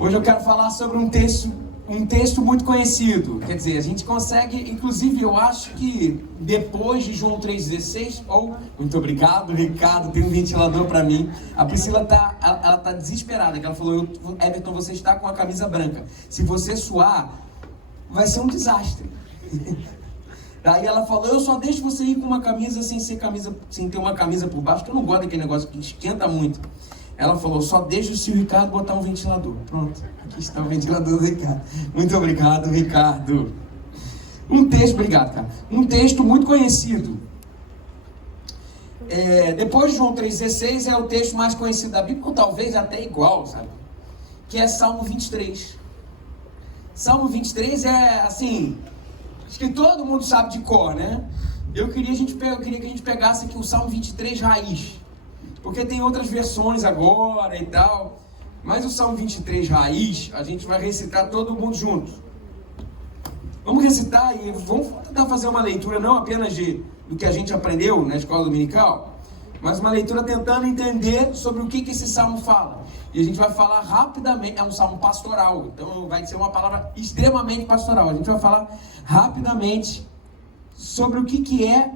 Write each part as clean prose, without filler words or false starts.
Hoje eu quero falar sobre um texto muito conhecido. Quer dizer, a gente consegue, inclusive eu acho que depois de João 3,16, muito obrigado, Ricardo, tem um ventilador para mim. A Priscila ela tá desesperada, que ela falou, Everton, você está com a camisa branca. Se você suar, vai ser um desastre. Daí ela falou, eu só deixo você ir com uma camisa sem ter uma camisa por baixo, que eu não gosto daquele negócio que esquenta muito. Ela falou, só deixa se o Ricardo botar um ventilador. Pronto, aqui está o ventilador do Ricardo. Muito obrigado, Ricardo. Obrigado, cara. Um texto muito conhecido. Depois de João 3,16 é o texto mais conhecido da Bíblia, ou talvez até igual, sabe? Que é Salmo 23. Salmo 23 é assim, acho que todo mundo sabe de cor, né? Eu queria que a gente pegasse aqui o Salmo 23 raiz. Porque tem outras versões agora e tal. Mas o Salmo 23 raiz, a gente vai recitar todo mundo junto. Vamos recitar e vamos tentar fazer uma leitura não apenas do que a gente aprendeu na escola dominical, mas uma leitura tentando entender sobre o que esse salmo fala. E a gente vai falar rapidamente, é um salmo pastoral, então vai ser uma palavra extremamente pastoral. A gente vai falar rapidamente sobre o que é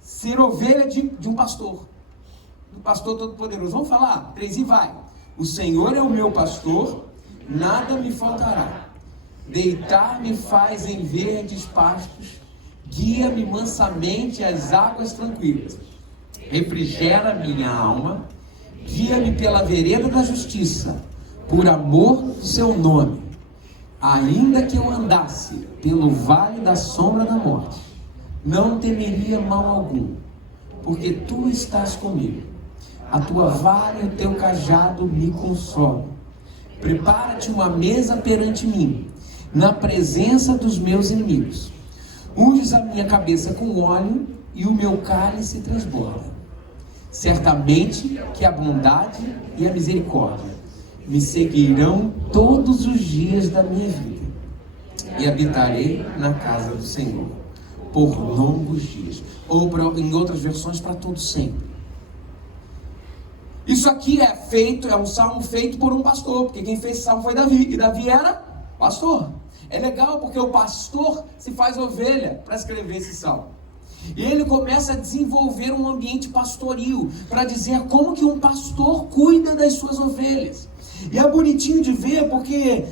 ser ovelha de um pastor. Do pastor todo-poderoso. Vamos falar? 3 e vai. O Senhor é o meu pastor, nada me faltará. Deitar-me faz em verdes pastos, guia-me mansamente às águas tranquilas. Refrigera minha alma, guia-me pela vereda da justiça, por amor do seu nome. Ainda que eu andasse pelo vale da sombra da morte, não temeria mal algum, porque tu estás comigo. A tua vara e o teu cajado me consolam. Prepara-te uma mesa perante mim, na presença dos meus inimigos. Unges a minha cabeça com óleo e o meu cálice transborda. Certamente que a bondade e a misericórdia me seguirão todos os dias da minha vida, e habitarei na casa do Senhor por longos dias. Ou em outras versões, para todo sempre. Isso aqui é um salmo feito por um pastor, porque quem fez esse salmo foi Davi, e Davi era pastor. É legal porque o pastor se faz ovelha para escrever esse salmo. E ele começa a desenvolver um ambiente pastoril, para dizer como que um pastor cuida das suas ovelhas. E é bonitinho de ver porque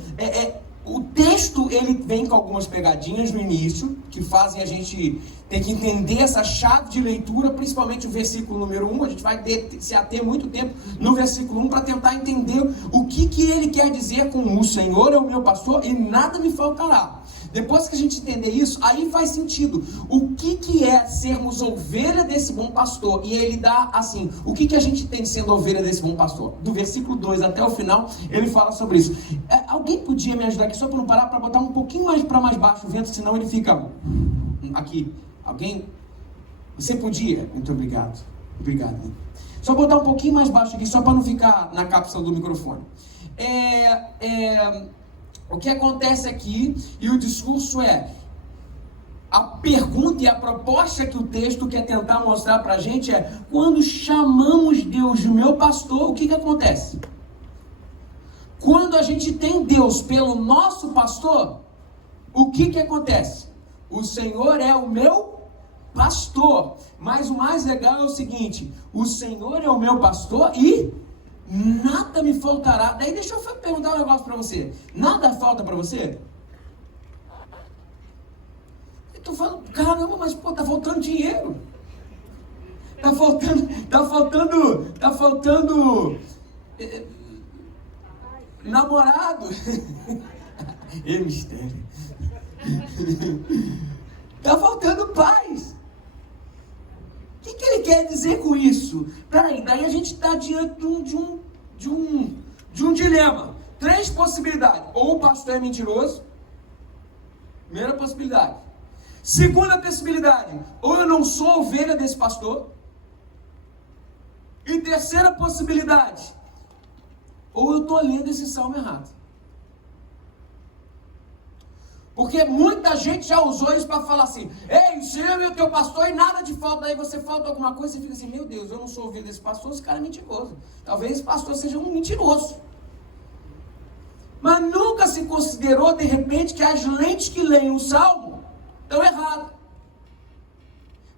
o texto ele vem com algumas pegadinhas no início, que fazem a gente ter que entender essa chave de leitura, principalmente o versículo número 1. A gente vai se ater muito tempo no versículo 1 para tentar entender o que ele quer dizer com o Senhor é o meu pastor e nada me faltará. Depois que a gente entender isso, aí faz sentido. O que é sermos ovelha desse bom pastor? E ele dá assim, o que a gente entende sendo ovelha desse bom pastor? Do versículo 2 até o final, ele fala sobre isso. Alguém podia me ajudar aqui só para não parar, para botar um pouquinho mais para mais baixo o vento, senão ele fica aqui. Alguém? Você podia? Muito obrigado. Obrigado. Só botar um pouquinho mais baixo aqui, só para não ficar na cápsula do microfone. O que acontece aqui, e o discurso a pergunta e a proposta que o texto quer tentar mostrar para a gente quando chamamos Deus de meu pastor, o que acontece? Quando a gente tem Deus pelo nosso pastor, o que acontece? O Senhor é o meu pastor. Mas o mais legal é o seguinte, o Senhor é o meu pastor e nada me faltará. Daí deixa eu perguntar um negócio para você. Nada falta para você? Eu tô falando, caramba, mas tá faltando dinheiro. Tá faltando namorado. É mistério. Tá faltando paz. O que ele quer dizer com isso? Peraí, daí a gente está diante de um dilema. 3 possibilidades. Ou o pastor é mentiroso. Primeira possibilidade. Segunda possibilidade. Ou eu não sou ovelha desse pastor. E terceira possibilidade. Ou eu estou lendo esse salmo errado. Porque muita gente já usou isso para falar assim, ei, o Senhor é o teu pastor e nada te falta. Aí você falta alguma coisa e fica assim, meu Deus, eu não sou ovelha desse pastor, esse cara é mentiroso. Talvez esse pastor seja um mentiroso. Mas nunca se considerou, de repente, que as lentes que leem o Salmo estão erradas.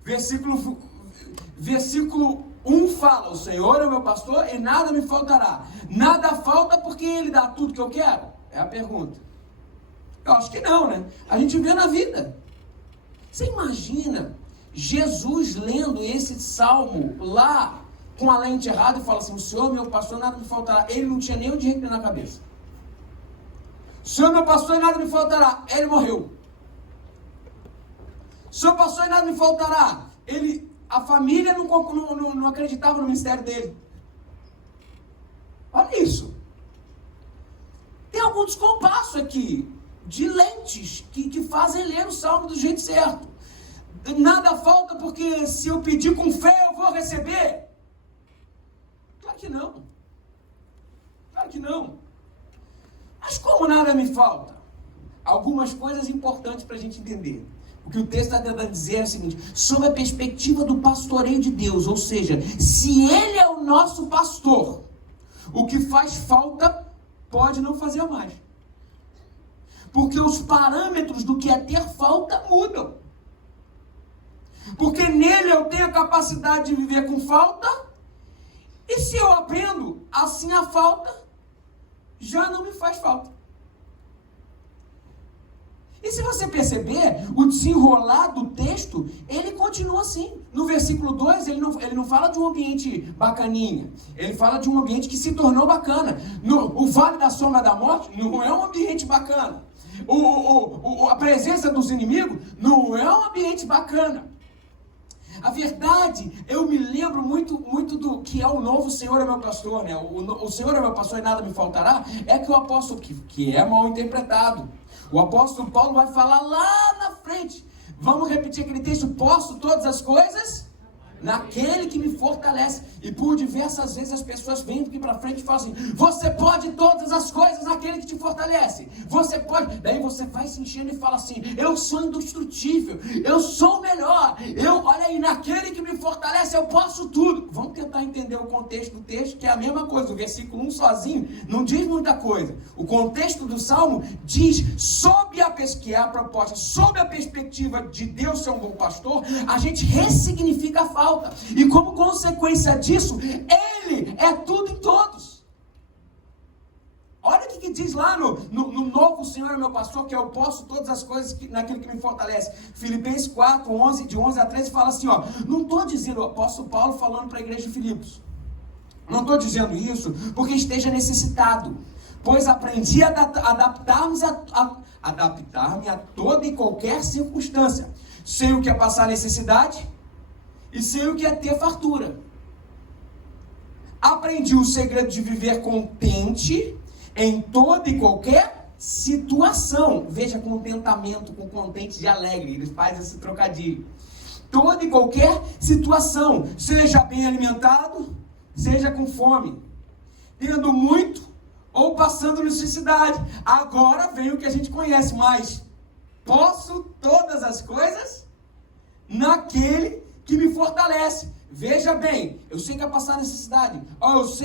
Versículo 1 fala: o Senhor é o meu pastor e nada me faltará. Nada falta porque Ele dá tudo que eu quero? É a pergunta. Eu acho que não, né? A gente vê na vida. Você imagina Jesus lendo esse salmo lá com a lente errada e fala assim: o Senhor é meu pastor, nada me faltará. Ele não tinha nem o direito na cabeça. O Senhor é meu pastor e nada me faltará. Ele morreu. O Senhor é pastor e nada me faltará. A família não acreditava no ministério dele. Olha isso. Tem algum descompasso aqui de lentes que fazem ler o salmo do jeito certo. Nada falta porque se eu pedir com fé eu vou receber. Claro que não. Claro que não. Mas como nada me falta? Algumas coisas importantes para a gente entender. O que o texto está tentando dizer é o seguinte: sob a perspectiva do pastoreio de Deus, ou seja, se Ele é o nosso pastor, o que faz falta pode não fazer mais. Porque os parâmetros do que é ter falta mudam. Porque nele eu tenho a capacidade de viver com falta, e se eu aprendo, assim a falta já não me faz falta. E se você perceber, o desenrolar do texto, ele continua assim. No versículo 2, ele não fala de um ambiente bacaninha. Ele fala de um ambiente que se tornou bacana. O vale da sombra da morte não é um ambiente bacana. A presença dos inimigos não é um ambiente bacana. A verdade, eu me lembro muito do que é o novo Senhor é meu pastor, né? O Senhor é meu pastor e nada me faltará, é que o apóstolo, que é mal interpretado, o apóstolo Paulo vai falar lá na frente. Vamos repetir aquele texto: posso todas as coisas naquele que me fortalece. E por diversas vezes as pessoas vêm aqui para frente e falam assim: você pode todas as coisas naquele que te fortalece. Você pode. Daí você vai se enchendo e fala assim: eu sou indestrutível, eu sou o melhor, olha aí, naquele que me fortalece eu posso tudo. Vamos tentar entender o contexto do texto, que é a mesma coisa. O versículo 1 sozinho não diz muita coisa. O contexto do Salmo diz, que é a proposta, sob a perspectiva de Deus ser um bom pastor, a gente ressignifica a falta. E como consequência disso, Ele é tudo em todos. Olha o que diz lá no novo Senhor é meu pastor, que eu posso todas as coisas naquilo que me fortalece. Filipenses 4, 11, de 11 a 13 fala assim, ó. Não estou dizendo, o apóstolo Paulo falando para a igreja de Filipos. Não estou dizendo isso porque esteja necessitado, pois aprendi a adaptar-me a toda e qualquer circunstância. Sei o que é passar necessidade e sei o que é ter fartura. Aprendi o segredo de viver contente em toda e qualquer situação. Veja, contentamento com contente de alegre. Ele faz esse trocadilho. Toda e qualquer situação. Seja bem alimentado, seja com fome, tendo muito ou passando necessidade. Agora vem o que a gente conhece, mas posso todas as coisas naquele que me fortalece. Veja bem, eu sei que é passar necessidade.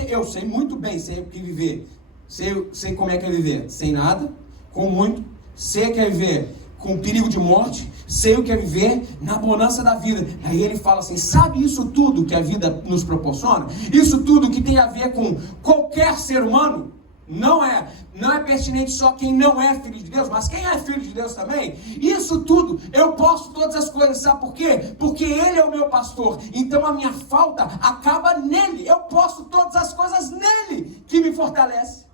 Eu sei muito bem, sei o que viver. Sei como é que é viver. Sem nada, com muito. Sei o que é viver com perigo de morte. Sei o que é viver na bonança da vida. Aí ele fala assim, sabe isso tudo que a vida nos proporciona? Isso tudo que tem a ver com qualquer ser humano? Não é pertinente só quem não é filho de Deus, mas quem é filho de Deus também. Isso tudo, eu posso todas as coisas, sabe por quê? Porque Ele é o meu pastor, então a minha falta acaba nele. Eu posso todas as coisas nele que me fortalece.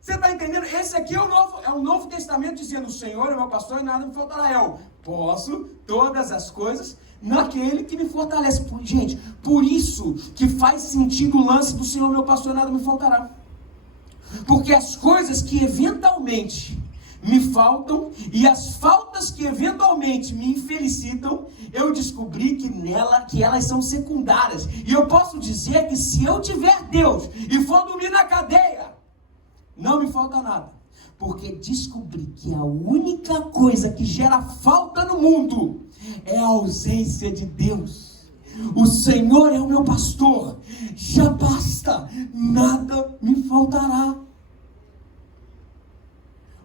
Você está entendendo? Esse aqui é o Novo Testamento dizendo, o Senhor é meu pastor e nada me faltará. Eu posso todas as coisas naquele que me fortalece. Gente, por isso que faz sentido o lance do Senhor meu pastor, nada me faltará. Porque as coisas que eventualmente me faltam e as faltas que eventualmente me infelicitam, eu descobri que elas são secundárias. E eu posso dizer que se eu tiver Deus e for dormir na cadeia, não me falta nada. Porque descobri que a única coisa que gera falta no mundo é a ausência de Deus. O Senhor é o meu pastor, já basta, nada me faltará.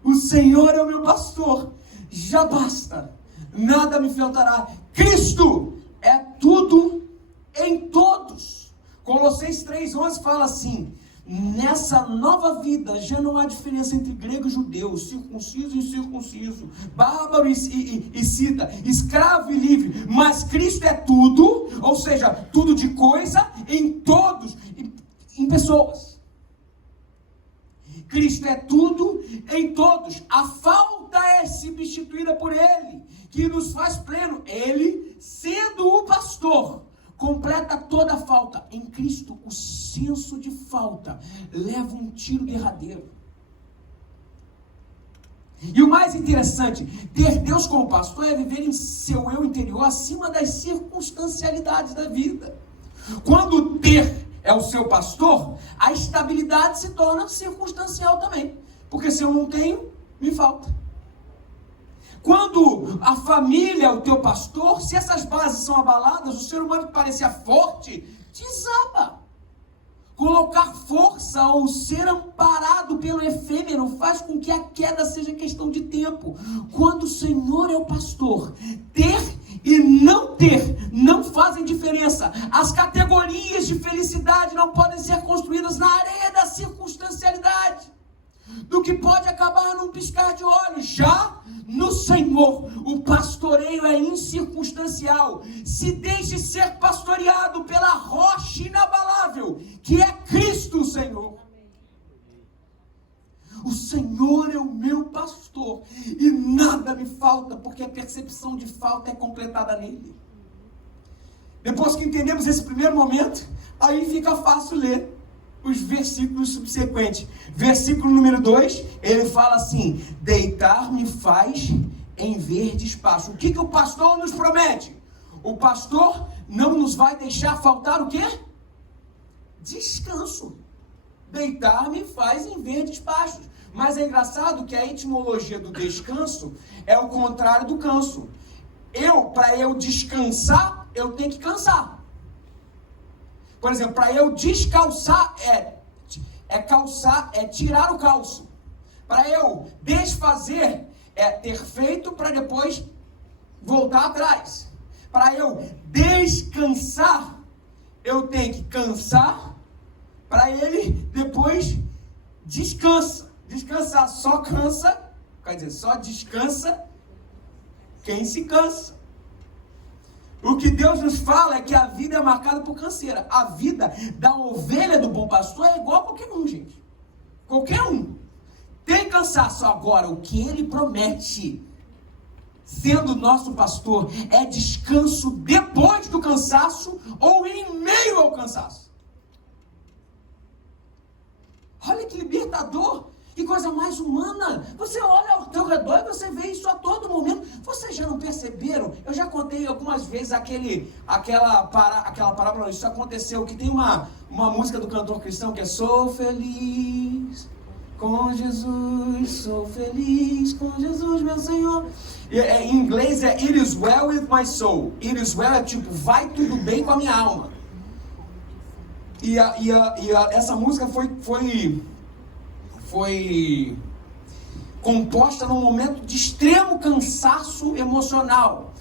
O Senhor é o meu pastor, já basta, nada me faltará. Cristo é tudo em todos. Colossenses 3,11 fala assim: nessa nova vida já não há diferença entre grego e judeu, circunciso e incircunciso, bárbaro e cita, escravo e livre, mas Cristo é tudo, ou seja, tudo de coisa, em todos, em pessoas. Cristo é tudo em todos. A falta é substituída por Ele, que nos faz pleno. Ele, sendo o pastor, completa toda a falta. Em Cristo, o senso de falta leva um tiro derradeiro. E o mais interessante, ter Deus como pastor é viver em seu eu interior acima das circunstancialidades da vida. Quando ter é o seu pastor, a estabilidade se torna circunstancial também. Porque se eu não tenho, me falta. Quando a família é o teu pastor, se essas bases são abaladas, o ser humano que parecia forte, desaba. Colocar força ou ser amparado pelo efêmero faz com que a queda seja questão de tempo. Quando o Senhor é o pastor, ter e não ter não fazem diferença. As categorias de felicidade não podem ser construídas na areia da circunstancialidade, do que pode acabar num piscar de olhos. Já no Senhor, o pastoreio é incircunstancial. Se deixe ser pastoreado pela rocha inabalável, que é Cristo o Senhor. O Senhor é o meu pastor e nada me falta, porque a percepção de falta é completada nele. Depois que entendemos esse primeiro momento, aí fica fácil ler os versículos subsequentes. Versículo número 2, ele fala assim: deitar-me faz em verdes pastos. O que o pastor nos promete? O pastor não nos vai deixar faltar o quê? Descanso. Deitar-me faz em verdes pastos. Mas é engraçado que a etimologia do descanso é o contrário do canso. Para eu descansar, eu tenho que cansar. Por exemplo, para eu descalçar, calçar, é tirar o calço. Para eu desfazer, é ter feito para depois voltar atrás. Para eu descansar, eu tenho que cansar, para ele depois descansa. Descansar só cansa, quer dizer, só descansa quem se cansa. O que Deus nos fala é que a vida é marcada por canseira. A vida da ovelha do bom pastor é igual a qualquer um, gente. Qualquer um. Tem cansaço. Agora, o que ele promete, sendo nosso pastor, é descanso depois do cansaço ou em meio ao cansaço. Olha que libertador. Que coisa mais humana. Você olha ao teu redor e você vê isso a todo momento. Vocês já não perceberam? Eu já contei algumas vezes aquela parábola. Isso aconteceu, que tem uma música do cantor cristão que é: sou feliz com Jesus, sou feliz com Jesus, meu Senhor. Em inglês é It is well with my soul. It is well é tipo, vai tudo bem com a minha alma. Essa música foi composta num momento de extremo cansaço emocional.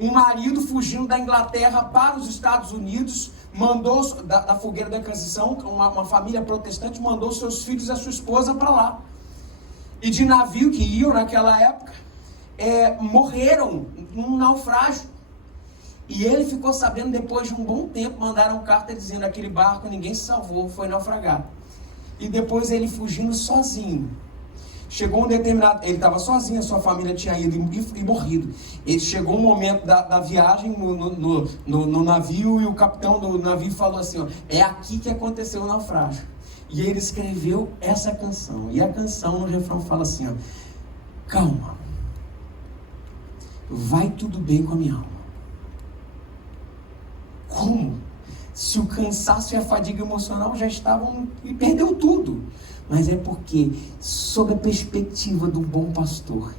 Um marido fugindo da Inglaterra para os Estados Unidos, mandou da fogueira da Inquisição, uma família protestante mandou seus filhos e a sua esposa para lá. E de navio que iam naquela época, morreram num naufrágio. E ele ficou sabendo depois de um bom tempo, mandaram carta dizendo: aquele barco ninguém se salvou, foi naufragado. E depois ele fugindo sozinho. Chegou um determinado... Ele estava sozinho, a sua família tinha ido e morrido. Ele chegou um momento da viagem no navio, e o capitão do navio falou assim: ó, é aqui que aconteceu o naufrágio. E ele escreveu essa canção. E a canção no refrão fala assim: ó, calma, vai tudo bem com a minha alma. Como? Se o cansaço e a fadiga emocional já estavam e perdeu tudo. Mas é porque, sob a perspectiva do bom pastor,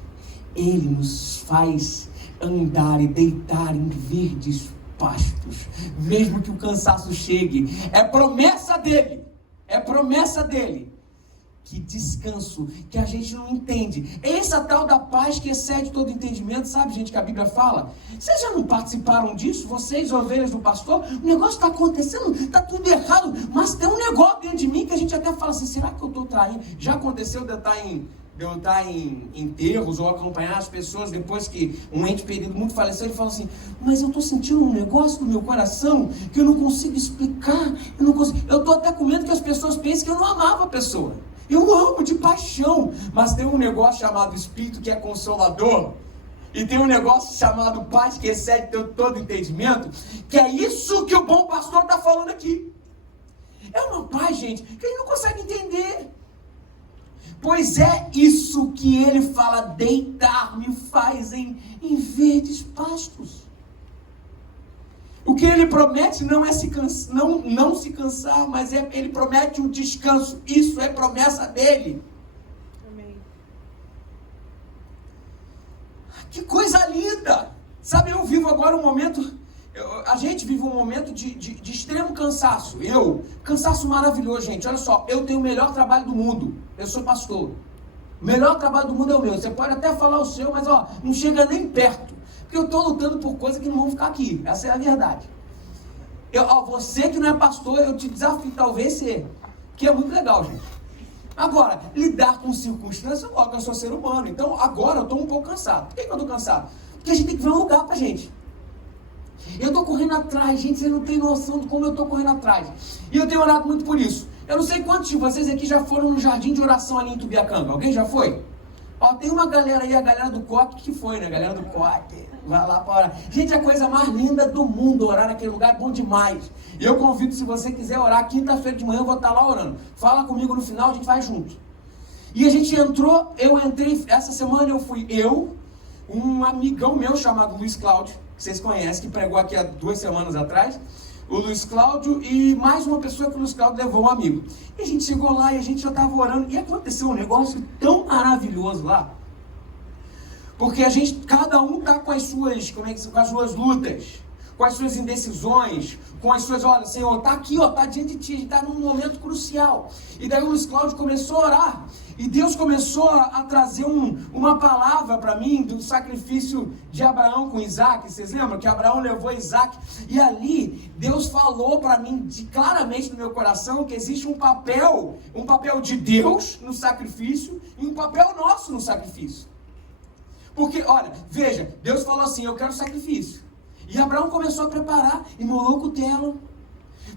ele nos faz andar e deitar em verdes pastos, mesmo que o cansaço chegue. É promessa dele, que descanso, que a gente não entende. É essa tal da paz que excede todo entendimento, sabe, gente, que a Bíblia fala? Vocês já não participaram disso? Vocês, ovelhas do pastor? O negócio está acontecendo, está tudo errado, mas tem um negócio dentro de mim que a gente até fala assim, será que eu estou traindo? Já aconteceu de eu estar em enterros ou acompanhar as pessoas depois que um ente querido muito faleceu, ele fala assim, mas eu estou sentindo um negócio no meu coração que eu não consigo explicar, eu estou até com medo que as pessoas pensem que eu não amava a pessoa. Eu amo de paixão, mas tem um negócio chamado Espírito que é consolador, e tem um negócio chamado paz que excede todo entendimento, que é isso que o bom pastor está falando aqui. É uma paz, gente, que ele não consegue entender. Pois é isso que ele fala, deitar-me faz em verdes pastos. O que ele promete não é não se cansar, mas ele promete um descanso. Isso é promessa dele. Amém. Que coisa linda! Sabe, eu vivo agora um momento, a gente vive um momento de extremo cansaço. Cansaço maravilhoso, gente. Olha só, eu tenho o melhor trabalho do mundo. Eu sou pastor. O melhor trabalho do mundo é o meu. Você pode até falar o seu, mas não chega nem perto. Porque eu estou lutando por coisas que não vão ficar aqui. Essa é a verdade. Você que não é pastor, eu te desafio talvez ser. Que é muito legal, gente. Agora, lidar com circunstâncias, logo eu sou ser humano. Então, agora eu estou um pouco cansado. Por que eu estou cansado? Porque a gente tem que ver um lugar pra gente. Eu estou correndo atrás, gente. Vocês não têm noção de como eu estou correndo atrás. E eu tenho orado muito por isso. Eu não sei quantos de vocês aqui já foram no jardim de oração ali em Tubiacanga. Alguém já foi? Tem uma galera aí, a galera do Coque que foi, né? A galera do Coque, vai lá para orar. Gente, a coisa mais linda do mundo, orar naquele lugar é bom demais. E eu convido, se você quiser orar, quinta-feira de manhã eu vou estar lá orando. Fala comigo no final, a gente vai junto. E a gente eu entrei, essa semana um amigão meu chamado Luiz Cláudio, que vocês conhecem, que pregou aqui há 2 semanas atrás, o Luiz Cláudio e mais uma pessoa que o Luiz Cláudio levou, um amigo. E a gente chegou lá e a gente já estava orando. E aconteceu um negócio tão maravilhoso lá. Porque cada um está com as suas, com as suas lutas, com as suas indecisões, com as suas, olha, Senhor, está aqui, está diante de ti, a gente está num momento crucial. E daí o Luiz Cláudio começou a orar. E Deus começou a trazer uma palavra para mim do sacrifício de Abraão com Isaac. Vocês lembram que Abraão levou Isaac? E ali Deus falou para mim claramente no meu coração que existe um papel de Deus no sacrifício e um papel nosso no sacrifício. Porque, olha, veja, Deus falou assim, eu quero sacrifício. E Abraão começou a preparar, imolou o cutelo,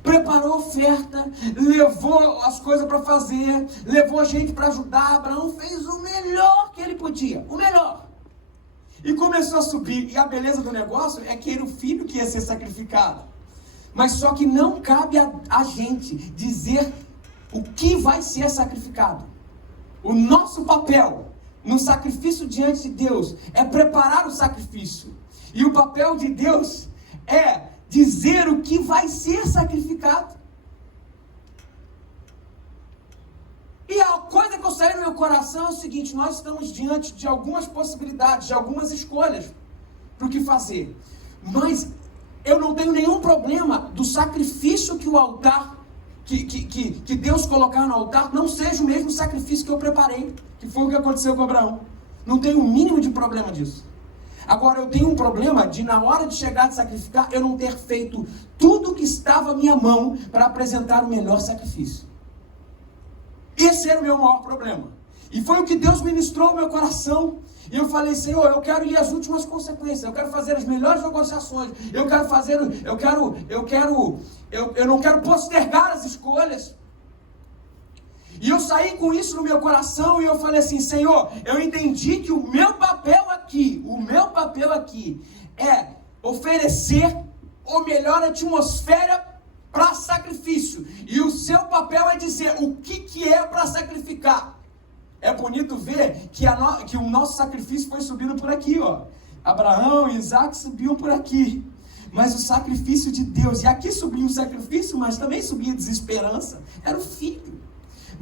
preparou a oferta, levou as coisas para fazer, levou a gente para ajudar. Abraão fez o melhor que ele podia, o melhor. E começou a subir. E a beleza do negócio é que era o filho que ia ser sacrificado. Mas só que não cabe a gente dizer o que vai ser sacrificado. O nosso papel no sacrifício diante de Deus é preparar o sacrifício. E o papel de Deus é dizer o que vai ser sacrificado. E a coisa que eu saí no meu coração é o seguinte: nós estamos diante de algumas possibilidades, de algumas escolhas para o que fazer. Mas eu não tenho nenhum problema do sacrifício que o altar, que Deus colocar no altar, não seja o mesmo sacrifício que eu preparei, que foi o que aconteceu com Abraão. Não tenho o mínimo de problema disso. Agora, eu tenho um problema de, na hora de chegar de sacrificar, eu não ter feito tudo que estava à minha mão para apresentar o melhor sacrifício. Esse era o meu maior problema. E foi o que Deus ministrou no meu coração. E eu falei, Senhor, eu quero ir às últimas consequências. Eu quero fazer as melhores negociações. Eu não quero postergar as escolhas. E eu saí com isso no meu coração e eu falei assim, Senhor, eu entendi que o meu papel aqui é oferecer a melhor atmosfera para sacrifício. E o seu papel é dizer o que é para sacrificar. É bonito ver que o nosso sacrifício foi subindo por aqui, ó. Abraão e Isaac subiam por aqui. Mas o sacrifício de Deus, e aqui subia o sacrifício, mas também subia a desesperança, era o filho.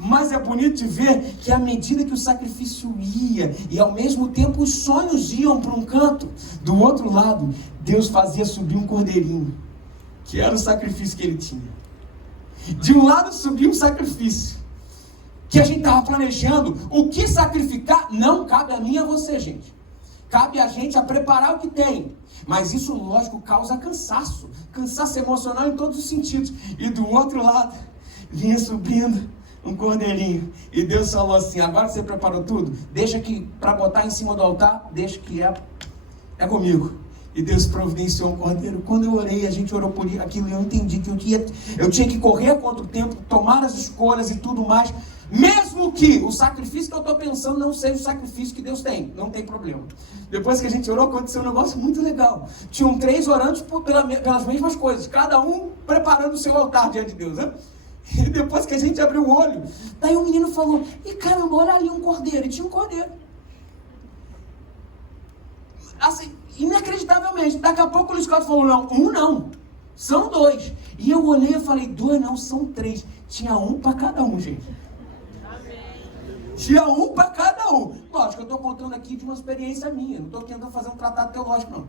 Mas é bonito de ver que à medida que o sacrifício ia, e ao mesmo tempo os sonhos iam para um canto, do outro lado, Deus fazia subir um cordeirinho, que era o sacrifício que ele tinha. De um lado subia um sacrifício, que a gente estava planejando. O que sacrificar não cabe a mim e a você, gente. Cabe a gente a preparar o que tem. Mas isso, lógico, causa cansaço. Cansaço emocional em todos os sentidos. E do outro lado, vinha subindo um cordeirinho. E Deus falou assim: agora você preparou tudo? Deixa que, para botar em cima do altar, deixa que é comigo. E Deus providenciou um cordeiro. Quando eu orei, a gente orou por aquilo, e eu entendi que eu tinha que correr contra o tempo, tomar as escolhas e tudo mais. Mesmo que o sacrifício que eu estou pensando não seja o sacrifício que Deus tem. Não tem problema. Depois que a gente orou, aconteceu um negócio muito legal. Tinham 3 orando pelas mesmas coisas. Cada um preparando o seu altar diante de Deus, né? E depois que a gente abriu o olho, daí o menino falou: e caramba, olha ali um cordeiro. E tinha um cordeiro. Assim, inacreditavelmente. Daqui a pouco o Luiz Cláudio falou: não, um não. São 2. E eu olhei e falei: 2 não, são 3. Tinha um para cada um, gente. Tinha um para cada um. Lógico, eu estou contando aqui de uma experiência minha. Não estou tentando fazer um tratado teológico, não.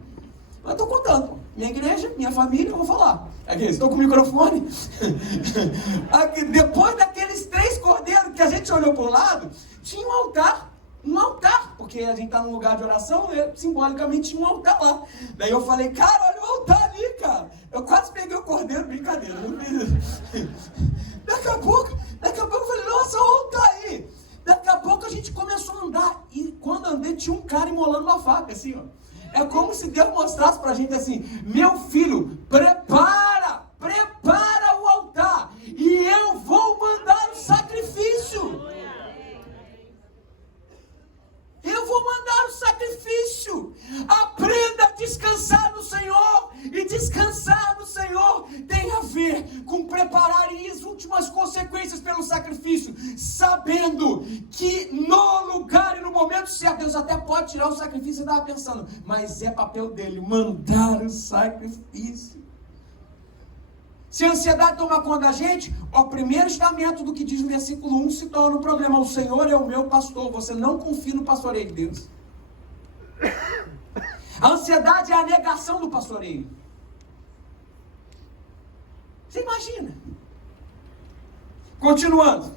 Mas estou contando. Minha igreja, minha família, eu vou falar. Aqui, estou com o microfone. Aqui, depois daqueles 3 cordeiros que a gente olhou para o lado, tinha um altar. Um altar. Porque a gente está num lugar de oração, simbolicamente tinha um altar lá. Daí eu falei: cara, olha o altar ali, cara. Eu quase peguei o cordeiro, brincadeira. Não fiz. Daqui a pouco eu falei: nossa, olha o altar aí. Daqui a pouco a gente começou a andar. E quando andei, tinha um cara imolando uma faca, assim, ó. É como se Deus mostrasse pra gente assim: meu filho, prepara o altar, e eu vou mandar o sacrifício. Eu vou mandar o sacrifício. Aprenda a descansar no Senhor. E descansar no Senhor tem a ver com preparar as últimas consequências pelo sacrifício, sabendo que no lugar e no momento certo, Deus até pode tirar o sacrifício. Eu estava pensando, mas é papel dele mandar o sacrifício. Se a ansiedade toma conta da gente, o primeiro estamento do que diz o versículo 1 se torna um problema. O Senhor é o meu pastor. Você não confia no pastoreio de Deus. A ansiedade é a negação do pastoreio. Você imagina? Continuando.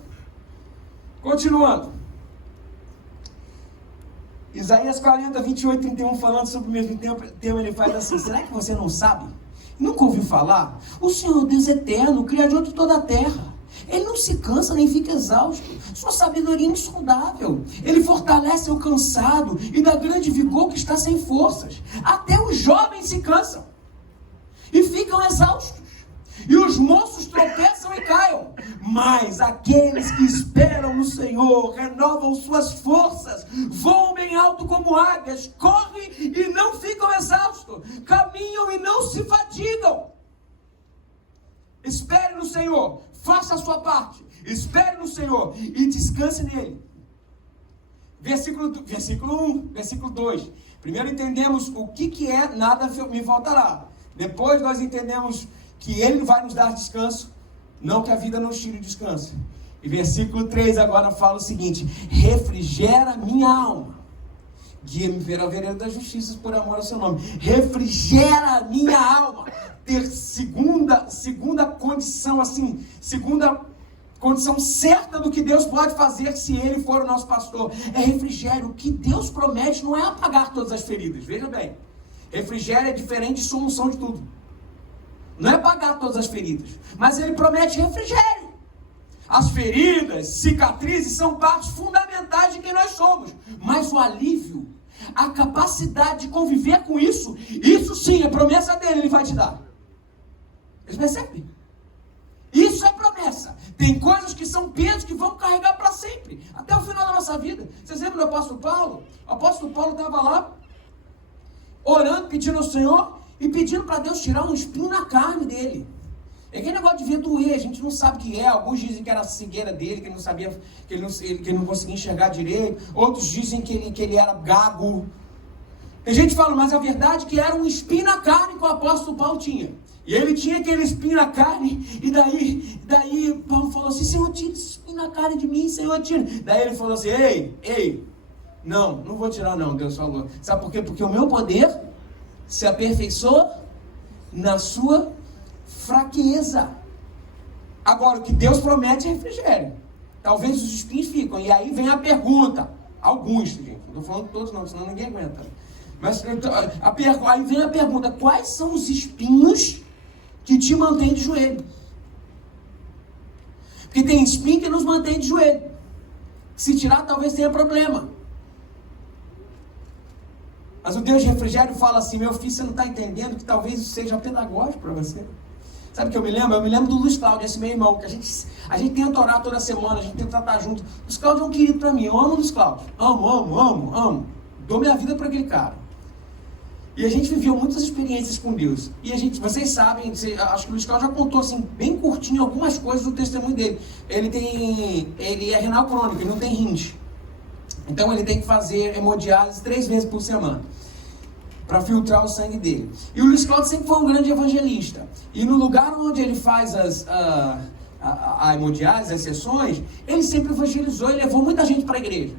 Isaías 40, 28, 31, falando sobre o mesmo tema, ele faz assim: será que você não sabe? Nunca ouviu falar? O Senhor Deus eterno, Criador de toda a terra. Ele não se cansa nem fica exausto. Sua sabedoria é insondável. Ele fortalece o cansado e dá grande vigor que está sem forças. Até os jovens se cansam e ficam exaustos. E os moços tropeçam e caiam. Mas aqueles que esperam no Senhor renovam suas forças, voam bem alto como águias, correm e não ficam exaustos, caminham e não se fatigam. Espere no Senhor, faça a sua parte. Espere no Senhor e descanse nele. Versículo 1, versículo 2. Primeiro entendemos o que é nada me faltará. Depois nós entendemos que ele vai nos dar descanso, não que a vida nos tire descanso. E versículo 3 agora fala o seguinte: refrigera minha alma, guia-me pela vereda da justiça por amor ao seu nome. Refrigera minha alma. Ter segunda condição, assim, segunda condição certa do que Deus pode fazer se ele for o nosso pastor, é refrigério. O que Deus promete não é apagar todas as feridas. Veja bem, refrigério é diferente de solução de tudo. Não é pagar todas as feridas, mas ele promete refrigério. As feridas, cicatrizes são partes fundamentais de quem nós somos. Mas o alívio, a capacidade de conviver com isso sim é promessa dele, ele vai te dar. Vocês percebem? Isso é promessa. Tem coisas que são pesos que vão carregar para sempre, até o final da nossa vida. Vocês lembram do apóstolo Paulo? O apóstolo Paulo estava lá, orando, pedindo ao Senhor, e pedindo para Deus tirar um espinho na carne dele. É aquele negócio de ver doer, a gente não sabe o que é. Alguns dizem que era a cegueira dele, que ele não sabia, que ele não conseguia enxergar direito. Outros dizem que ele era gago. Tem gente que fala, mas a verdade é que era um espinho na carne que o apóstolo Paulo tinha. E ele tinha aquele espinho na carne, e daí Paulo falou assim: Senhor, tira esse espinho espinho na carne de mim, Senhor, tira. Daí ele falou assim, ei, não vou tirar não, Deus falou. Sabe por quê? Porque o meu poder se aperfeiçoa na sua fraqueza. Agora, o que Deus promete é refrigério. Talvez os espinhos ficam. E aí vem a pergunta. Alguns, gente. Não estou falando todos não, senão ninguém aguenta. Mas aí vem a pergunta. Quais são os espinhos que te mantêm de joelho? Porque tem espinho que nos mantém de joelho. Se tirar, talvez tenha problema. Mas o Deus de refrigério fala assim, meu filho, você não está entendendo que talvez isso seja pedagógico para você. Sabe o que eu me lembro? Eu me lembro do Luiz Cláudio, esse meu irmão, que a gente tenta orar toda semana, a gente tenta estar junto. O Luiz Cláudio é um querido para mim, eu amo o Luiz Cláudio. Amo. Dou minha vida para aquele cara. E a gente viveu muitas experiências com Deus. E vocês sabem, acho que o Luiz Cláudio já contou assim, bem curtinho, algumas coisas do testemunho dele. Ele é renal crônico, ele não tem rins. Então ele tem que fazer hemodiálise 3 vezes por semana, para filtrar o sangue dele. E o Luiz Cláudio sempre foi um grande evangelista. E no lugar onde ele faz a hemodiálise, as sessões, ele sempre evangelizou e levou muita gente para a igreja.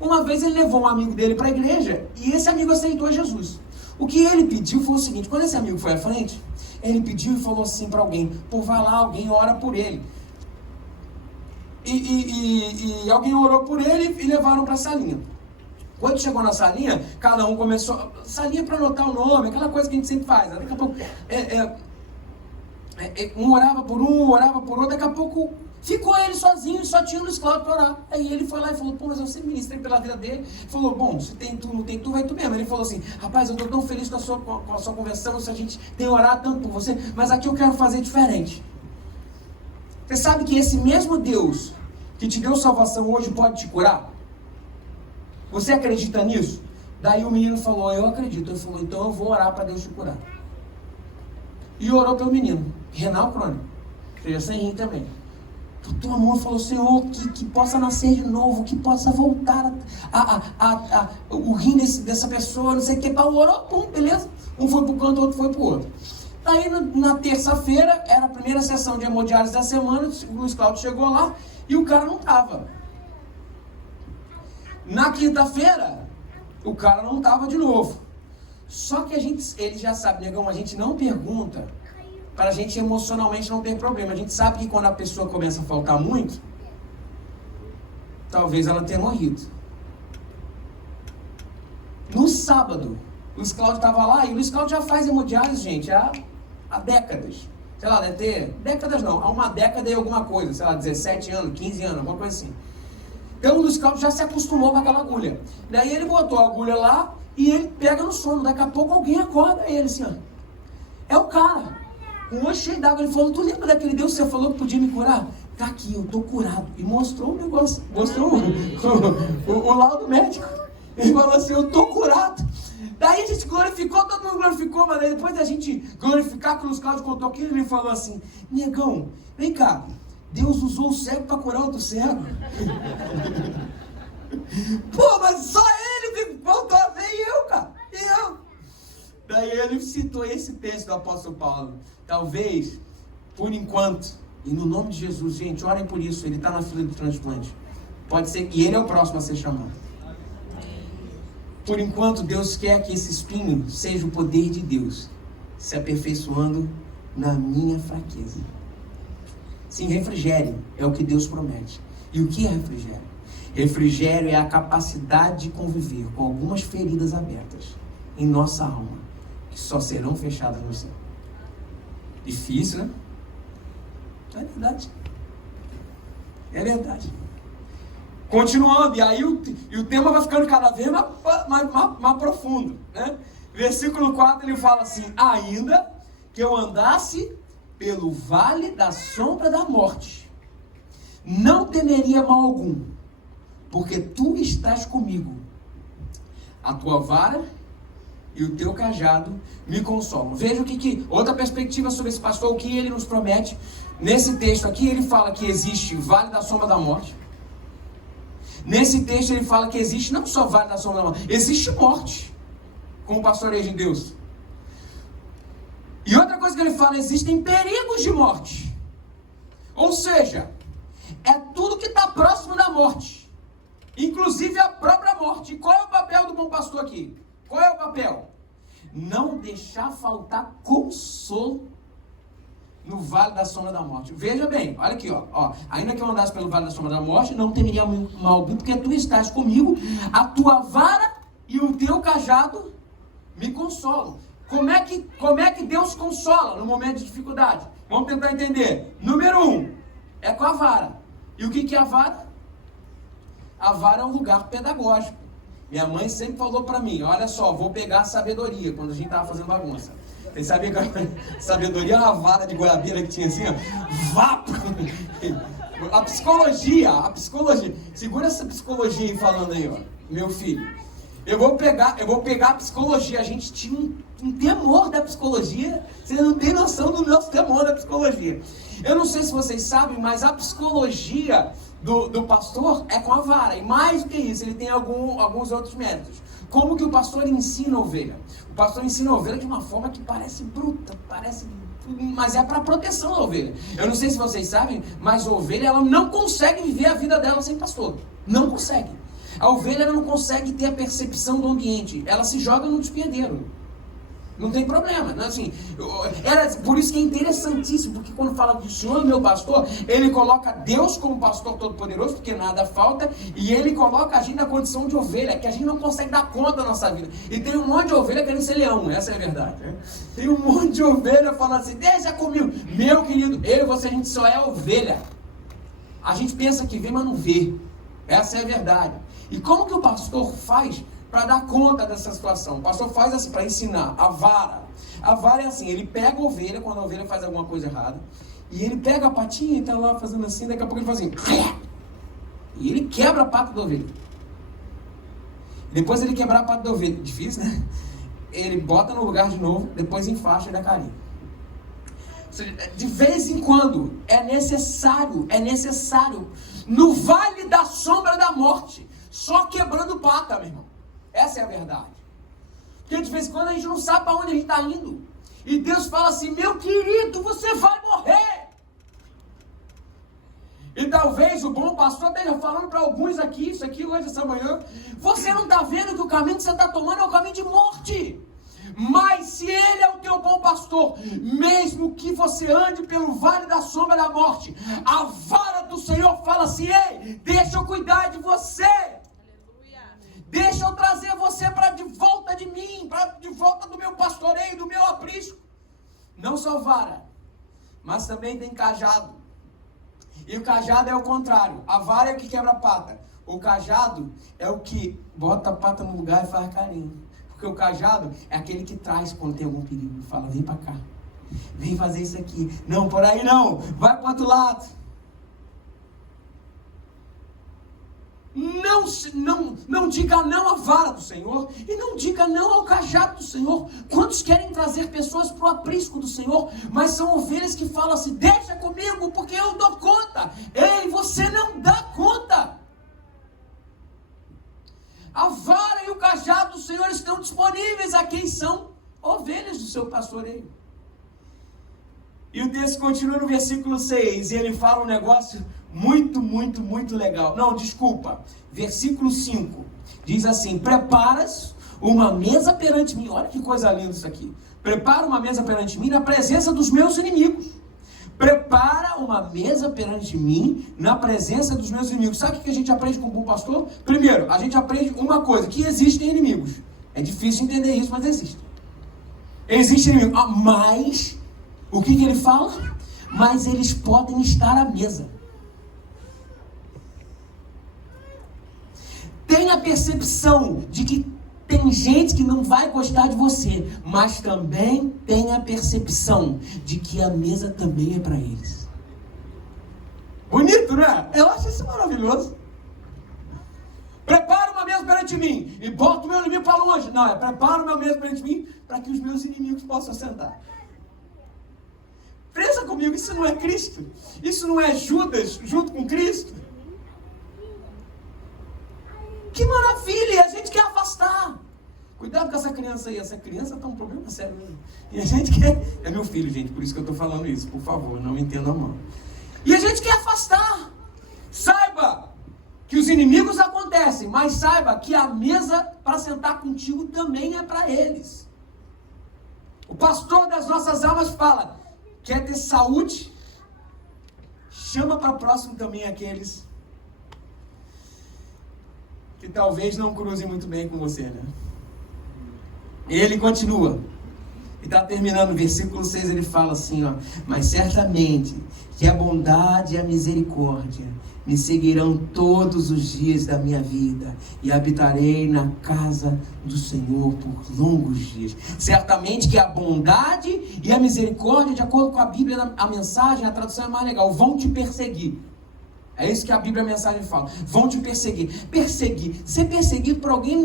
Uma vez ele levou um amigo dele para a igreja e esse amigo aceitou Jesus. O que ele pediu foi o seguinte, quando esse amigo foi à frente, ele pediu e falou assim para alguém, pô, vai lá, alguém ora por ele. E alguém orou por ele e levaram para a salinha. Quando chegou na salinha, cada um começou... Salinha para anotar o nome, aquela coisa que a gente sempre faz. Daqui a pouco... um orava por outro, daqui a pouco ficou ele sozinho e só tinha o Luiz Cláudio para orar. Aí ele foi lá e falou, pô, mas eu sempre ministrei pela vida dele. Falou, bom, se tem tu, não tem tu, vai tu mesmo. Ele falou assim, rapaz, eu estou tão feliz com a sua conversão, se a gente tem orado tanto por você, mas aqui eu quero fazer diferente. Você sabe que esse mesmo Deus que te deu salvação hoje pode te curar? Você acredita nisso? Daí o menino falou, eu acredito. Ele falou, então eu vou orar para Deus te curar. E orou pelo menino, renal crônico, ou seja, sem rim também. Botou a mão e falou, Senhor, que possa nascer de novo, que possa voltar o rim dessa pessoa, não sei o que. Orou, pum, beleza. Um foi para o canto, o outro foi para o outro. Aí na terça-feira, era a primeira sessão de hemodiálise da semana, o Luiz Cláudio chegou lá e o cara não estava. Na quinta-feira, o cara não estava de novo. Só que ele já sabe, negão, a gente não pergunta para a gente emocionalmente não ter problema. A gente sabe que quando a pessoa começa a faltar muito, talvez ela tenha morrido. No sábado, o Luiz Cláudio estava lá, e o Luiz Cláudio já faz hemodiálise, gente, há décadas. Sei lá, deve ter, décadas não, há uma década e alguma coisa, sei lá, 17 anos, 15 anos, alguma coisa assim. Então o Luiz Cláudio já se acostumou com aquela agulha. Daí ele botou a agulha lá e ele pega no sono. Daqui a pouco alguém acorda ele assim, ó. É o cara, com o olho cheio d'água. Ele falou, tu lembra daquele Deus que você falou que podia me curar? Tá aqui, eu tô curado. E mostrou um negócio, mostrou o laudo médico. Ele falou assim, eu tô curado. Daí a gente glorificou, todo mundo glorificou, mas aí depois da gente glorificar, que o Luiz Cláudio contou aquilo, ele falou assim, negão, vem cá, Deus usou o cego para curar outro cego. Pô, mas só ele voltou a ver e eu, cara. E eu. Daí ele citou esse texto do apóstolo Paulo. Talvez, por enquanto, e no nome de Jesus, gente, orem por isso, ele está na fila do transplante. Pode ser, e ele é o próximo a ser chamado. Por enquanto, Deus quer que esse espinho seja o poder de Deus, se aperfeiçoando na minha fraqueza. Sim, refrigério é o que Deus promete. E o que é refrigério? Refrigério é a capacidade de conviver com algumas feridas abertas em nossa alma, que só serão fechadas no céu. Difícil, né? É verdade. É verdade. Continuando, e aí o tema vai ficando cada vez mais profundo, né? Versículo 4 ele fala assim, ainda que eu andasse pelo vale da sombra da morte, não temeria mal algum, porque tu estás comigo. A tua vara e o teu cajado me consolam. Veja outra perspectiva sobre esse pastor, o que ele nos promete. Nesse texto aqui ele fala que existe vale da sombra da morte. Nesse texto ele fala que existe não só vale da sombra da morte, existe morte, como pastoreio de Deus. E outra coisa que ele fala, existem perigos de morte. Ou seja, é tudo que está próximo da morte, inclusive a própria morte. E qual é o papel do bom pastor aqui? Qual é o papel? Não deixar faltar consolo no vale da sombra da morte. Veja bem, olha aqui, ó. Ainda que eu andasse pelo vale da sombra da morte, não temeria mal algum, porque tu estás comigo, a tua vara e o teu cajado me consolam. Como é que Deus consola no momento de dificuldade? Vamos tentar entender. Número 1, é com a vara. E o que é a vara? A vara é um lugar pedagógico. Minha mãe sempre falou para mim, olha só, vou pegar a sabedoria, quando a gente estava fazendo bagunça. Vocês sabiam que a sabedoria é uma vara de goiabeira que tinha assim, ó. Vapo! A psicologia. Segura essa psicologia aí falando aí, ó. Meu filho. Eu vou pegar a psicologia. A gente tinha um temor da psicologia. Vocês não têm noção do nosso temor da psicologia. Eu não sei se vocês sabem, mas a psicologia do pastor é com a vara. E mais do que isso, ele tem alguns outros métodos. Como que o pastor ensina a ovelha? O pastor ensina a ovelha de uma forma que parece bruta, mas é para proteção da ovelha. Eu não sei se vocês sabem, mas a ovelha ela não consegue viver a vida dela sem pastor. Não consegue. A ovelha ela não consegue ter a percepção do ambiente. Ela se joga no despedadeiro. Não tem problema, não é assim. Por isso que é interessantíssimo, porque quando fala que o Senhor é meu pastor, ele coloca Deus como pastor todo-poderoso, porque nada falta, e ele coloca a gente na condição de ovelha, que a gente não consegue dar conta da nossa vida. E tem um monte de ovelha querendo ser leão, essa é a verdade. Né? Tem um monte de ovelha falando assim, deixa comigo. Meu querido, eu e você, a gente só é ovelha. A gente pensa que vê, mas não vê. Essa é a verdade. E como que o pastor faz para dar conta dessa situação? O pastor faz assim, para ensinar, a vara. A vara é assim, ele pega a ovelha, quando a ovelha faz alguma coisa errada, e ele pega a patinha e está lá fazendo assim, daqui a pouco ele faz assim, e ele quebra a pata da ovelha. Depois ele quebrar a pata da ovelha, difícil, né? Ele bota no lugar de novo, depois enfaixa e dá carinho. Ou seja, de vez em quando, é necessário, no vale da sombra da morte, só quebrando pata, meu irmão. Essa é a verdade. Porque de vez em quando a gente não sabe para onde a gente está indo. E Deus fala assim, meu querido, você vai morrer. E talvez o bom pastor esteja falando para alguns aqui, isso aqui hoje, essa manhã, você não está vendo que o caminho que você está tomando é o caminho de morte. Mas se Ele é o teu bom pastor, mesmo que você ande pelo vale da sombra da morte, a vara do Senhor fala assim, ei, deixa eu cuidar de você. Deixa eu trazer você para de volta de mim, para de volta do meu pastoreio, do meu aprisco. Não só vara, mas também tem cajado. E o cajado é o contrário. A vara é o que quebra a pata. O cajado é o que bota a pata no lugar e faz carinho. Porque o cajado é aquele que traz quando tem algum perigo. Fala, vem para cá. Vem fazer isso aqui. Não, por aí não. Vai para o outro lado. Não diga não à vara do Senhor e não diga não ao cajado do Senhor. Quantos querem trazer pessoas para o aprisco do Senhor, mas são ovelhas que falam assim, deixa comigo porque eu dou conta. Ei, você não dá conta. A vara e o cajado do Senhor estão disponíveis a quem são ovelhas do seu pastoreio. E o texto continua no versículo 6 e ele fala um negócio muito legal. Não, desculpa. Versículo 5. Diz assim, preparas uma mesa perante mim. Olha que coisa linda isso aqui. Prepara uma mesa perante mim na presença dos meus inimigos. Prepara uma mesa perante mim na presença dos meus inimigos. Sabe o que a gente aprende com o bom pastor? Primeiro, a gente aprende uma coisa, que existem inimigos. É difícil entender isso, mas existem. Existem inimigos. Mas, o que ele fala? Mas eles podem estar à mesa. Tem a percepção de que tem gente que não vai gostar de você, mas também tem a percepção de que a mesa também é para eles. Bonito, não é? Eu acho isso maravilhoso. Prepara uma mesa perante mim e bota o meu inimigo para longe. Não, prepara uma mesa perante mim para que os meus inimigos possam sentar. Pensa comigo, isso não é Cristo? Isso não é Judas junto com Cristo? Que maravilha! A gente quer afastar. Cuidado com essa criança aí. Essa criança está um problema sério mesmo. E a gente quer... É meu filho, gente, por isso que eu estou falando isso. Por favor, não me entendam mal. E a gente quer afastar. Saiba que os inimigos acontecem, mas saiba que a mesa para sentar contigo também é para eles. O pastor das nossas almas fala: quer ter saúde? Chama para próximo também aqueles que talvez não cruzem muito bem com você, né? Ele continua. E está terminando o versículo 6, ele fala assim, ó: mas certamente que a bondade e a misericórdia me seguirão todos os dias da minha vida, e habitarei na casa do Senhor por longos dias. Certamente que a bondade e a misericórdia, de acordo com a Bíblia, a mensagem, a tradução é mais legal, vão te perseguir. É isso que a Bíblia, a mensagem fala. Vão te perseguir. Perseguir. Ser perseguido por alguém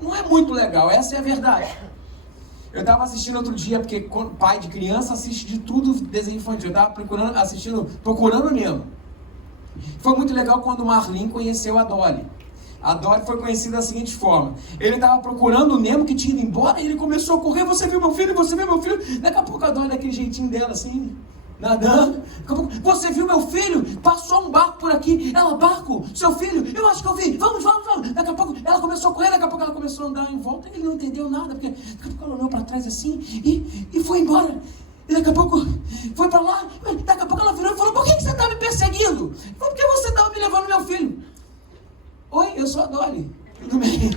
não é muito legal. Essa é a verdade. Eu estava assistindo outro dia, porque pai de criança assiste de tudo desenho infantil. Eu estava procurando mesmo. Foi muito legal quando o Marlin conheceu a Dolly. A Dolly foi conhecida da seguinte forma: ele estava procurando o Nemo que tinha ido embora, e ele começou a correr: você viu meu filho? Você viu meu filho? Daqui a pouco a Dolly, daquele jeitinho dela assim, nadando. Daqui a pouco: você viu meu filho? Passou um barco por aqui. Ela: barco? Seu filho? Eu acho que eu vi. Vamos. Daqui a pouco ela começou a correr, daqui a pouco ela começou a andar em volta. Ele não entendeu nada, porque daqui a pouco ela olhou para trás assim e foi embora. E daqui a pouco foi para lá. Daqui a pouco ela virou e falou: por que você está me perseguindo? Por que você estava me levando meu filho? Oi, eu sou a Dolly. Tudo bem?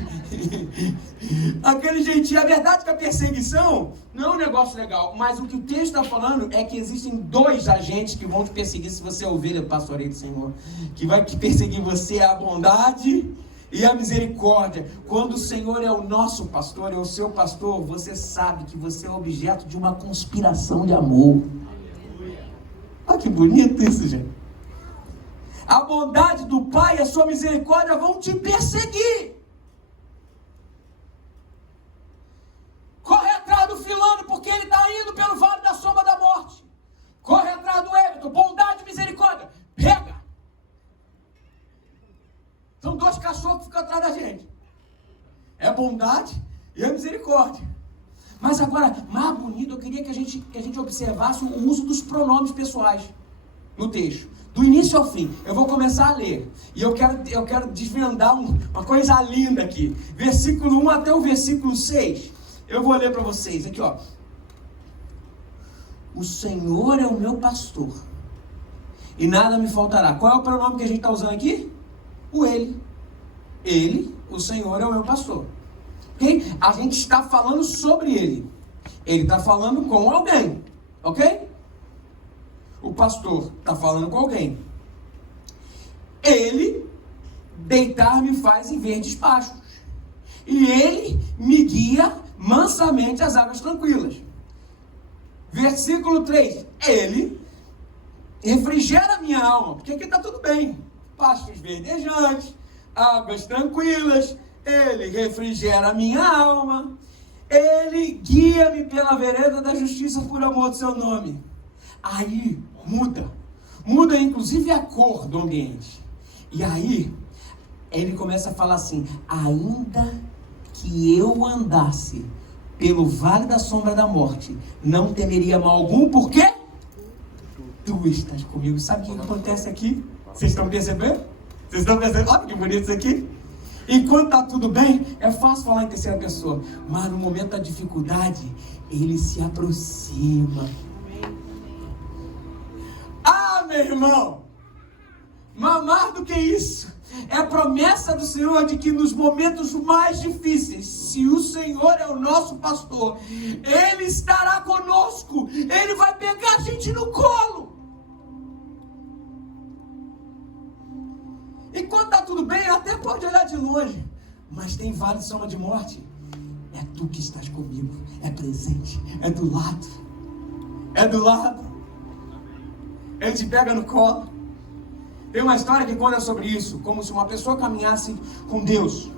Aquele jeitinho. A verdade é que a perseguição não é um negócio legal, mas o que o texto está falando é que existem dois agentes que vão te perseguir se você é ovelha, pastoreio do Senhor. Que vai te perseguir você é a bondade e a misericórdia. Quando o Senhor é o nosso pastor, é o seu pastor, você sabe que você é objeto de uma conspiração de amor. Olha que bonito isso, gente. A bondade do Pai e a sua misericórdia vão te perseguir. Corre atrás do fulano, porque ele está indo pelo vale da sombra da morte. Corre atrás do Everton, bondade e misericórdia. Pega! São dois cachorros que ficam atrás da gente. É a bondade e a misericórdia. Mas agora, mais bonito, eu queria que a gente observasse o uso dos pronomes pessoais no texto. Do início ao fim. Eu vou começar a ler. E eu quero desvendar uma coisa linda aqui. Versículo 1 até o versículo 6. Eu vou ler para vocês. Aqui, ó. O Senhor é o meu pastor, e nada me faltará. Qual é o pronome que a gente está usando aqui? O ele. Ele, o Senhor é o meu pastor. Ok? A gente está falando sobre ele. Ele está falando com alguém. Ok? O pastor está falando com alguém. Ele deitar-me faz em verdes pastos, e ele me guia mansamente às águas tranquilas. Versículo 3. Ele refrigera minha alma, porque aqui está tudo bem. Pastos verdejantes, águas tranquilas. Ele refrigera a minha alma. Ele guia-me pela vereda da justiça por amor do seu nome. Aí muda inclusive a cor do ambiente. E aí ele começa a falar assim: ainda que eu andasse pelo vale da sombra da morte, não temeria mal algum, porque tu estás comigo. Sabe o que acontece aqui? Vocês estão percebendo? Olha que bonito isso aqui. Enquanto está tudo bem, é fácil falar em terceira pessoa, mas no momento da dificuldade, ele se aproxima. Meu irmão, mas mais do que isso, é a promessa do Senhor de que nos momentos mais difíceis, se o Senhor é o nosso pastor, Ele estará conosco. Ele vai pegar a gente no colo. Enquanto está tudo bem, até pode olhar de longe, mas tem vale de sombra de morte. É tu que estás comigo, é presente, é do lado. Ele te pega no colo. Tem uma história que conta sobre isso, como se uma pessoa caminhasse com Deus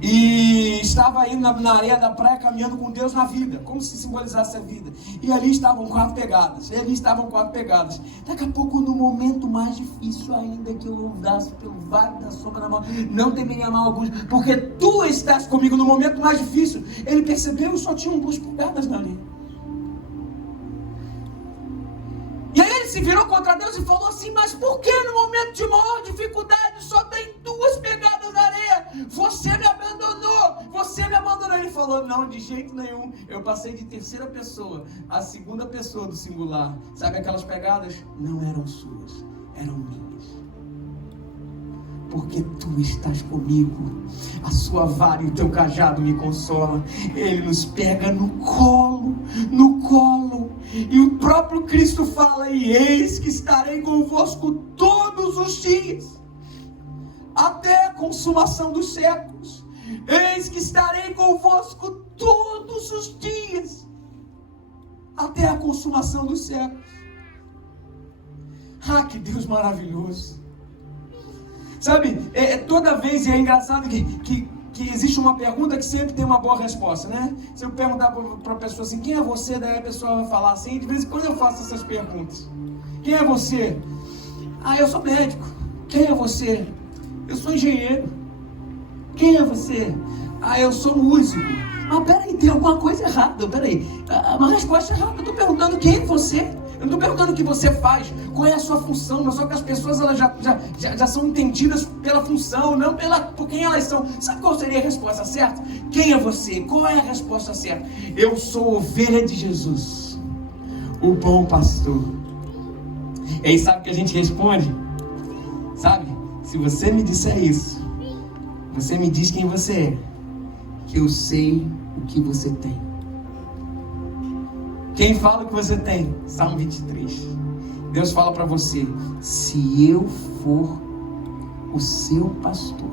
e estava indo na areia da praia caminhando com Deus na vida, como se simbolizasse a vida. E ali estavam quatro pegadas. Daqui a pouco, no momento mais difícil, ainda que eu andasse pelo vale da sombra da morte, não temeria mal algum, porque tu estás comigo. No momento mais difícil, ele percebeu que só tinham 2 pegadas na areia. se virou contra Deus e falou assim: mas por que no momento de maior dificuldade só tem 2 pegadas na areia? Você me abandonou, você me abandonou. Ele falou: não, de jeito nenhum. Eu passei de terceira pessoa a segunda pessoa do singular. Sabe aquelas pegadas? Não eram suas, eram minhas. Porque tu estás comigo, a sua vara e o teu cajado me consolam. Ele nos pega no colo, e o próprio Cristo fala: e eis que estarei convosco todos os dias, até a consumação dos séculos. Eis que estarei convosco todos os dias, até a consumação dos séculos. Ah, que Deus maravilhoso! Sabe, toda vez, e é engraçado que existe uma pergunta que sempre tem uma boa resposta, né? Se eu perguntar para a pessoa assim: quem é você? Daí a pessoa vai falar assim. De vez em quando eu faço essas perguntas: quem é você? Ah, eu sou médico. Quem é você? Eu sou engenheiro. Quem é você? Ah, eu sou músico. Mas peraí, tem alguma coisa errada, peraí. Uma resposta errada. Eu estou perguntando quem é você. Eu não estou perguntando o que você faz, qual é a sua função, mas só que as pessoas elas já são entendidas pela função, não por quem elas são. Sabe qual seria a resposta certa? Quem é você? Qual é a resposta certa? Eu sou ovelha de Jesus, o bom pastor. E aí sabe o que a gente responde? Sabe? Se você me disser isso, você me diz quem você é, que eu sei o que você tem. Quem fala o que você tem? Salmo 23. Deus fala para você: se eu for o seu pastor,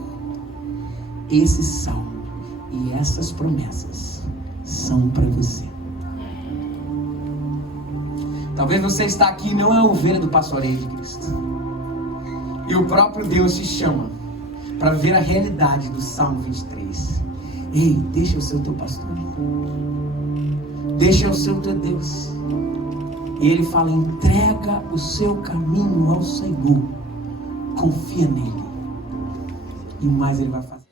esse salmo e essas promessas são para você. Talvez você está aqui e não é a ovelha do pastoreio de Cristo, e o próprio Deus te chama para ver a realidade do Salmo 23. Ei, deixa eu ser o teu pastor. Deixa eu ser o teu Deus. E ele fala: entrega o seu caminho ao Senhor, confia nele, e mais ele vai fazer.